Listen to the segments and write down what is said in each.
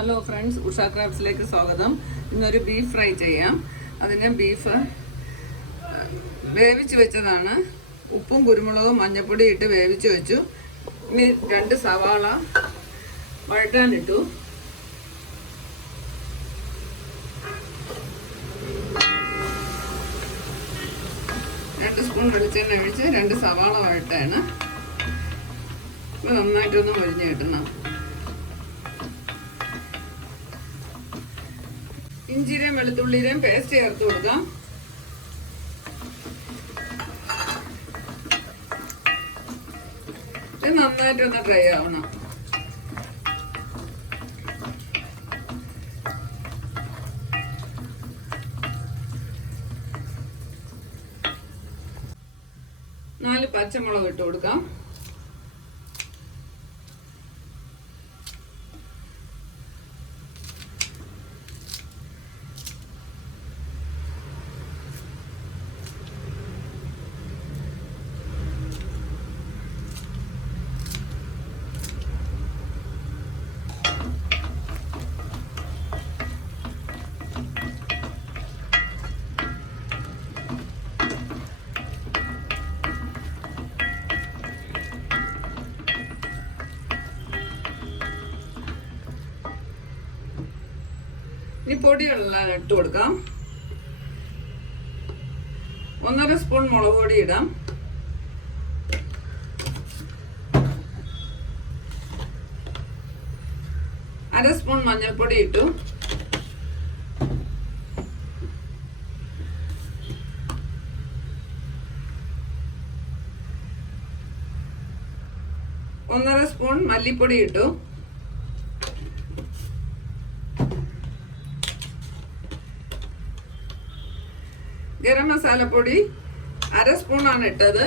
Hello friends Usha ക്രാഫ്റ്റ്സിലേക്ക് സ്വാഗതം. ഇന്നൊരു beef fry ചെയ്യാം. അതിന് ബീഫ് വേവിച്ച് വെച്ചതാണ്. ഉപ്പും കുരുമുളകും മഞ്ഞപ്പൊടി ഇട്ട് വേവിച്ച് വെച്ചു. ഇനി രണ്ട് സവാള വഴറ്റാനിട്ടു രണ്ട് സ്പൂൺ വെളിച്ചെണ്ണ ഒഴിച്ച് രണ്ട് സവാള വഴട്ടാണ് നന്നായിട്ടൊന്ന് മുരിഞ്ഞ് കിട്ടണം. ഇഞ്ചിയുടെയും വെളുത്തുള്ളിയുടെയും പേസ്റ്റ് ചേർത്ത് കൊടുക്കാം. ഇത് നന്നായിട്ടൊന്ന് ഡ്രൈ ആവണം. നാല് പച്ചമുളക് ഇട്ട് കൊടുക്കാം. ഇനി പൊടികളെല്ലാം ഇട്ട് കൊടുക്കാം. ഒന്നര സ്പൂൺ മുളക് പൊടി ഇടാം. അര സ്പൂൺ മഞ്ഞൾപ്പൊടി ഇട്ടു. ഒന്നര സ്പൂൺ മല്ലിപ്പൊടി ഇട്ടു. ഗരം മസാലപ്പൊടി അര സ്പൂണാണ് ഇട്ടത്.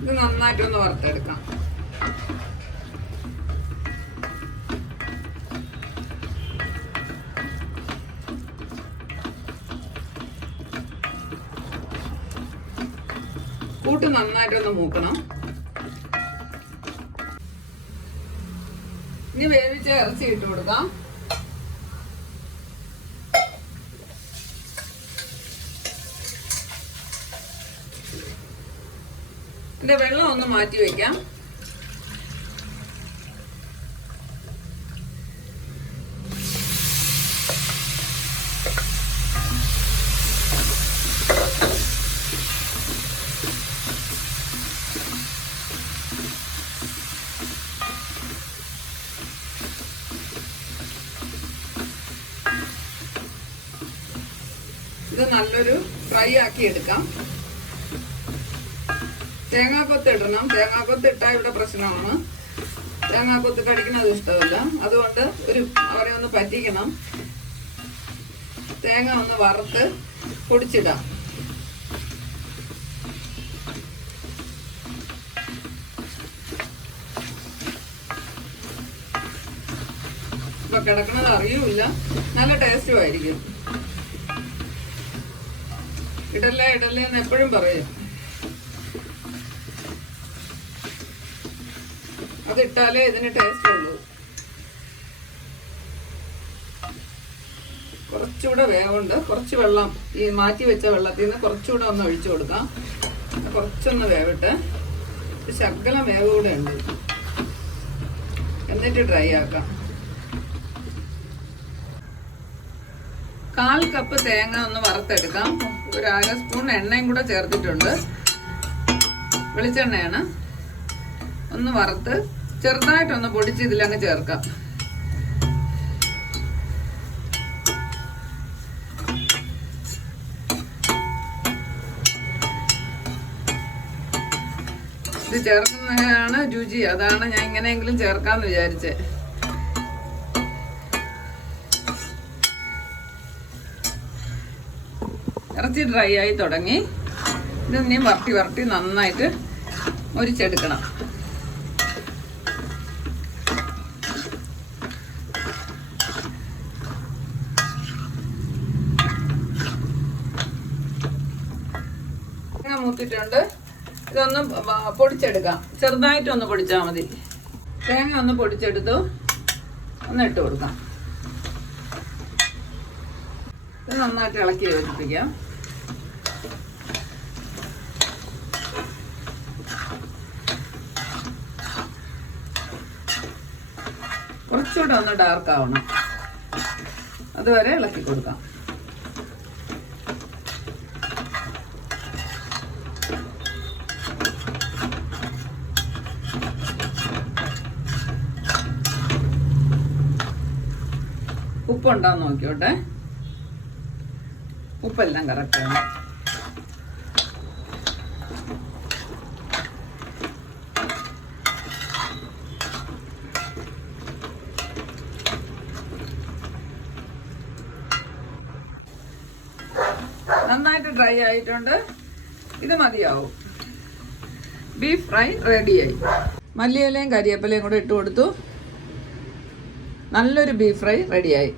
ഇത് നന്നായിട്ടൊന്ന് വറുത്തെടുക്കാം. കൂട്ട് നന്നായിട്ടൊന്ന് മൂക്കണം. ഇനി വേവിച്ച ഇറച്ചി ഇട്ട് കൊടുക്കാം. ഇതിന്റെ വെള്ളം ഒന്ന് മാറ്റി വെക്കാം ഇത് നല്ലൊരു ഫ്രൈ ആക്കി എടുക്കാം. തേങ്ങാക്കൊത്ത് ഇടണം. തേങ്ങാക്കൊത്ത് ഇട്ടാൽ ഇവിടെ പ്രശ്നമാണ്. തേങ്ങാക്കൊത്ത് കടിക്കുന്നത് ഇഷ്ടമല്ല. അതുകൊണ്ട് ഒരു അവരെ ഒന്ന് പറ്റിക്കണം. തേങ്ങ ഒന്ന് വറുത്ത് പൊടിച്ചിടാം. ഇപ്പൊ കിടക്കുന്നത് അറിയൂല നല്ല ടേസ്റ്റും ആയിരിക്കും. ഇടല്ലേ ഇടല്ലേ എന്ന് എപ്പോഴും പറയും. അതിട്ടാലേ ഇതിന് ടേസ്റ്റ് ഉള്ളൂ. കുറച്ചുകൂടെ വേവുണ്ട്. കുറച്ച് വെള്ളം ഈ മാറ്റി വെച്ച വെള്ളത്തിൽ നിന്ന് കുറച്ചുകൂടെ ഒന്ന് ഒഴിച്ചു കൊടുക്കാം. കുറച്ചൊന്ന് വേവിട്ട്. ശകലം വേവ് കൂടെ ഉണ്ട്. എന്നിട്ട് ഡ്രൈ ആക്കാം. കാൽ കപ്പ് തേങ്ങ ഒന്ന് വറുത്തെടുക്കാം. ഒരു അര സ്പൂൺ എണ്ണയും കൂടെ ചേർത്തിട്ടുണ്ട്. വെളിച്ചെണ്ണയാണ്. ഒന്ന് വറുത്ത് ചെറുതായിട്ടൊന്ന് പൊടിച്ച് ഇതിലങ്ങ് ചേർക്കാം. ഇത് ചേർക്കുന്നതാണ് രുചി. അതാണ് ഞാൻ ഇങ്ങനെയെങ്കിലും ചേർക്കാന്ന് വിചാരിച്ചേ. ഇറച്ചി ഡ്രൈ ആയി തുടങ്ങി. ഇത് ഇനി വരട്ടി വരട്ടി നന്നായിട്ട് മുരിച്ചെടുക്കണം. തേങ്ങ മൂത്തിട്ടുണ്ട്. ഇതൊന്ന് പൊടിച്ചെടുക്കാം. ചെറുതായിട്ടൊന്ന് പൊടിച്ചാൽ മതി. തേങ്ങ ഒന്ന് പൊടിച്ചെടുത്തു. ഒന്ന് ഇട്ട് കൊടുക്കാം. ഇത് നന്നായിട്ട് ഇളക്കി യോജിപ്പിക്കാം. കുറച്ചുകൂടെ ഒന്ന് ഡാർക്ക് ആവണം. അതുവരെ ഇളക്കി കൊടുക്കാം. ഉപ്പുണ്ടോ നോക്കിയോട്ടെ. ഉപ്പെല്ലാം കറക്റ്റാണ് നന്നായിട്ട് ഡ്രൈ ആയിട്ടുണ്ട്. ഇത് മതിയാവും. ബീഫ് ഫ്രൈ റെഡിയായി മല്ലിയിലയും കരിയേപ്പിലയും കൂടെ ഇട്ട് കൊടുത്തു. നല്ലൊരു ബീഫ് ഫ്രൈ റെഡിയായി